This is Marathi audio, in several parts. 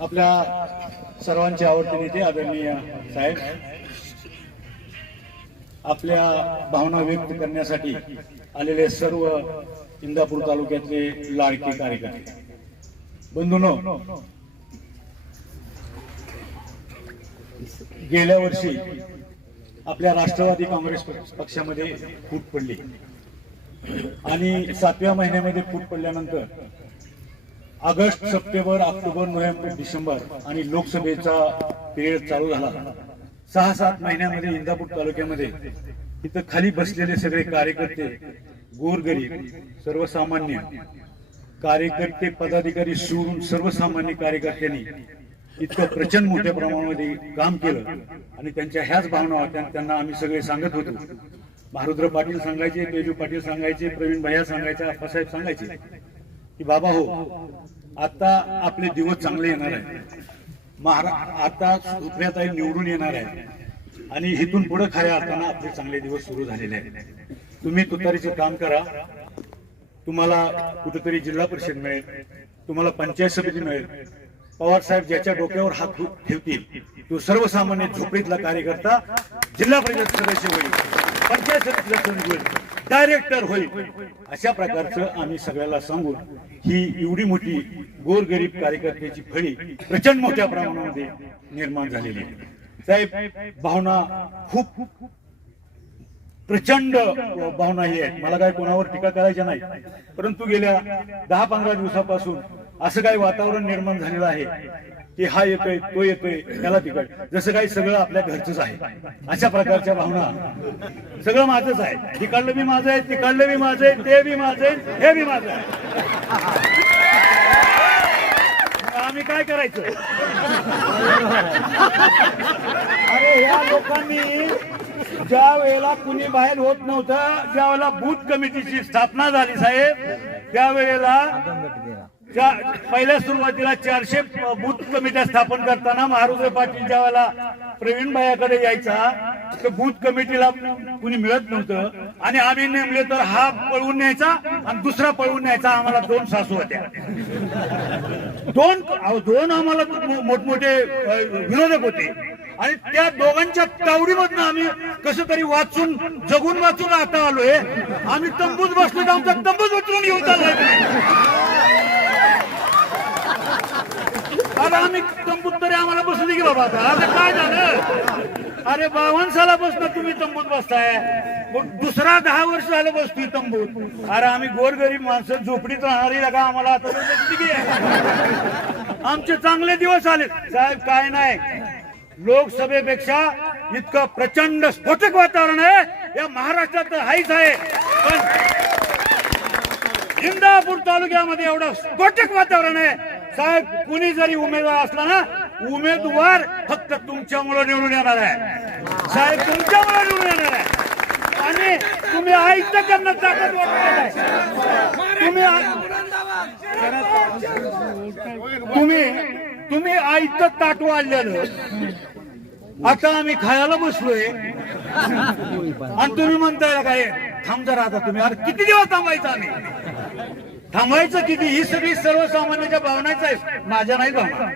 आपल्या सर्वांचे आवडते नेते आदरणीय साहेब आपल्या भावना व्यक्त करण्यासाठी आलेले सर्व इंदापूर तालुक्यातले लाडके कार्यकर्ते. बंधूनो गेल्या वर्षी आपल्या राष्ट्रवादी काँग्रेस पक्षामध्ये फूट पडली. आणि सातव्या महिन्यामध्ये फूट पडल्यानंतर August September October November December आणि लोकसभेचा पिरियड चालू झाला. सहा सात महिन्यामध्ये इंदापूर तालुक्यामध्ये इथं खाली बसलेले सगळे कार्यकर्ते गोरगरीब सर्वसामान्य कार्यकर्ते पदाधिकारी सोडून सर्वसामान्य कार्यकर्त्यांनी इतकं प्रचंड मोठ्या प्रमाणामध्ये काम केलं आणि त्यांच्या ह्याच भावना होत्या त्यांना आम्ही सगळे सांगत होतो. भारुद्र पाटील सांगायचे तेजू पाटील सांगायचे प्रवीण भैया सांगायचे आप्पासाहेब सांगायचे की बाबा हो आता आपले दिवस चांगले येणार आहे महारा आता सुप्रियाताई निवडून येणार आहे आणि इथून पुढे खऱ्या अर्थानं आपले चांगले दिवस सुरू झालेले आहेत. तुम्ही तुतारीचं काम करा. तुम्हाला कुठेतरी जिल्हा परिषद मिळेल. तुम्हाला पंचायत समिती मिळेल. पवार साहेब ज्याच्या डोक्यावर हात ठेवतील तो सर्वसामान्य झोपडीतला कार्यकर्ता जिल्हा परिषद सदस्य होईल. पंचायत समितीचा सदस्य होईल? डायरेक्टर होईल. अशा प्रकारचं आम्ही सगळ्याला सांगून ही एवढी मोठी गोरगरीब कार्यकर्त्याची फळी प्रचंड मोठ्या प्रमाणामध्ये निर्माण झालेली आहे. साहेब भावना खूप प्रचंड भावना ही आहे मला काय कोणावर टीका करायच्या नाही. परंतु गेल्या दहा पंधरा दिवसापासून असं काही वातावरण निर्माण झालेलं आहे की हा येतोय तो येतोय त्याला तिकड जसं काही सगळं आपल्या घरचंच आहे. अशा प्रकारच्या भावना सगळं माझंच आहे. तिकडलं बी माझं आहे तिकडलं बी माझं आहे ते बी माझं आहे हे बी माझं आहे. आम्ही काय करायचं? अरे या लोकांनी ज्या वेळेला कुणी बाहेर होत नव्हतं ज्या वेळेला बूथ कमिटीची स्थापना झाली साहेब त्यावेळेला पहिल्या सुरुवातीला चारशे बूथ कमिट्या स्थापन करताना महारुद्र पाटील ज्या वेळेला प्रवीण भायाकडे यायचा तर बूथ कमिटीला कुणी मिळत नव्हतं. आणि आम्ही नेमले तर हा पळवून न्यायचा आणि दुसरा पळवून न्यायचा. आम्हाला दोन सासू होत्या. दोन दोन आम्हाला मोठमोठे विरोधक होते. आणि त्या दोघांच्या तावडीमधनं आम्ही कस तरी वाचून जगून वाचून आता आलोय. आम्ही तंबूत बसलो तर आमचा तंबूच उचलून येऊ चाललाय. आता आम्ही तंबूत तरी आम्हाला बसली की बाबा आता. आता काय झालं? अरे बावन सालापासून तुम्ही तंबूत बसताय. दुसरा दहा वर्ष झालं बसतोय तंबूत. अरे आम्ही गोरगरीब माणसं झोपडीत राहणारी का आम्हाला आता आमचे चांगले दिवस आले साहेब काय नाही. लोकसभेपेक्षा इतकं प्रचंड स्फोटक वातावरण आहे. या महाराष्ट्रात तर हाईच आहे. पण इंदापूर तालुक्यामध्ये एवढं स्फोटक वातावरण आहे. साहेब कुणी जरी उमेदवार असला ना उमेदवार फक्त तुमच्यामुळे निवडून येणार आहे. साहेब तुमच्यामुळे निवडून येणार आहे. आणि तुम्ही आयुक्त करणं ताकद आहे. तुम्ही तुम्ही तुम्ही आयुक्त ताट वाढलेलं आता आम्ही खायला बसलोय. आणि तुम्ही म्हणताय काय थांब जरा आता तुम्ही. अरे किती दिवस थांबायचं आम्ही? थांबायचं किती? ही सगळी सर्वसामान्याच्या भावनाच आहे माझ्या नाही भावना.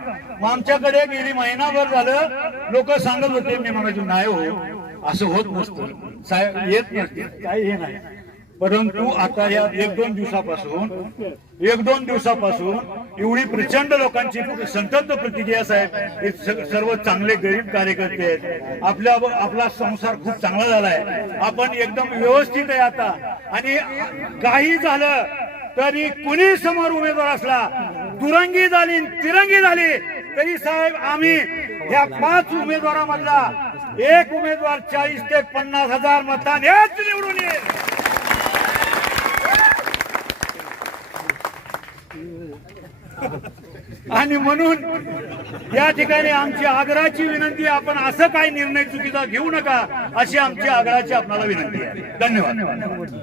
मग आमच्याकडे गेली महिनाभर झालं. लोक सांगत होते मी म्हणायचो नाही हो असं होत नसतं. साहेब येत नसते. काही हे नाही. परंतु आता या एक दोन दिवसापासून एक दोन दिवसापासून एवढी प्रचंड लोकांची संतप्त प्रतिक्रिया साहेब हे सर्व चांगले गरीब कार्यकर्ते आहेत. आपल्या आपला संसार खूप चांगला झालाय. आपण एकदम व्यवस्थित आहे आता. आणि काही झालं तरी कुणी समोर उमेदवार असला दुरंगी झाली तिरंगी झाली तरी साहेब आम्ही ह्या पाच उमेदवारामधला एक उमेदवार चाळीस ते पन्नास हजार मतदान हेच निवडून येईल. आणि म्हणून या ठिकाणी आमची आग्रहाची विनंती आपण असं काही निर्णय चुकीचा घेऊ नका अशी आमची आग्रहाची आपल्याला विनंती आहे. धन्यवाद.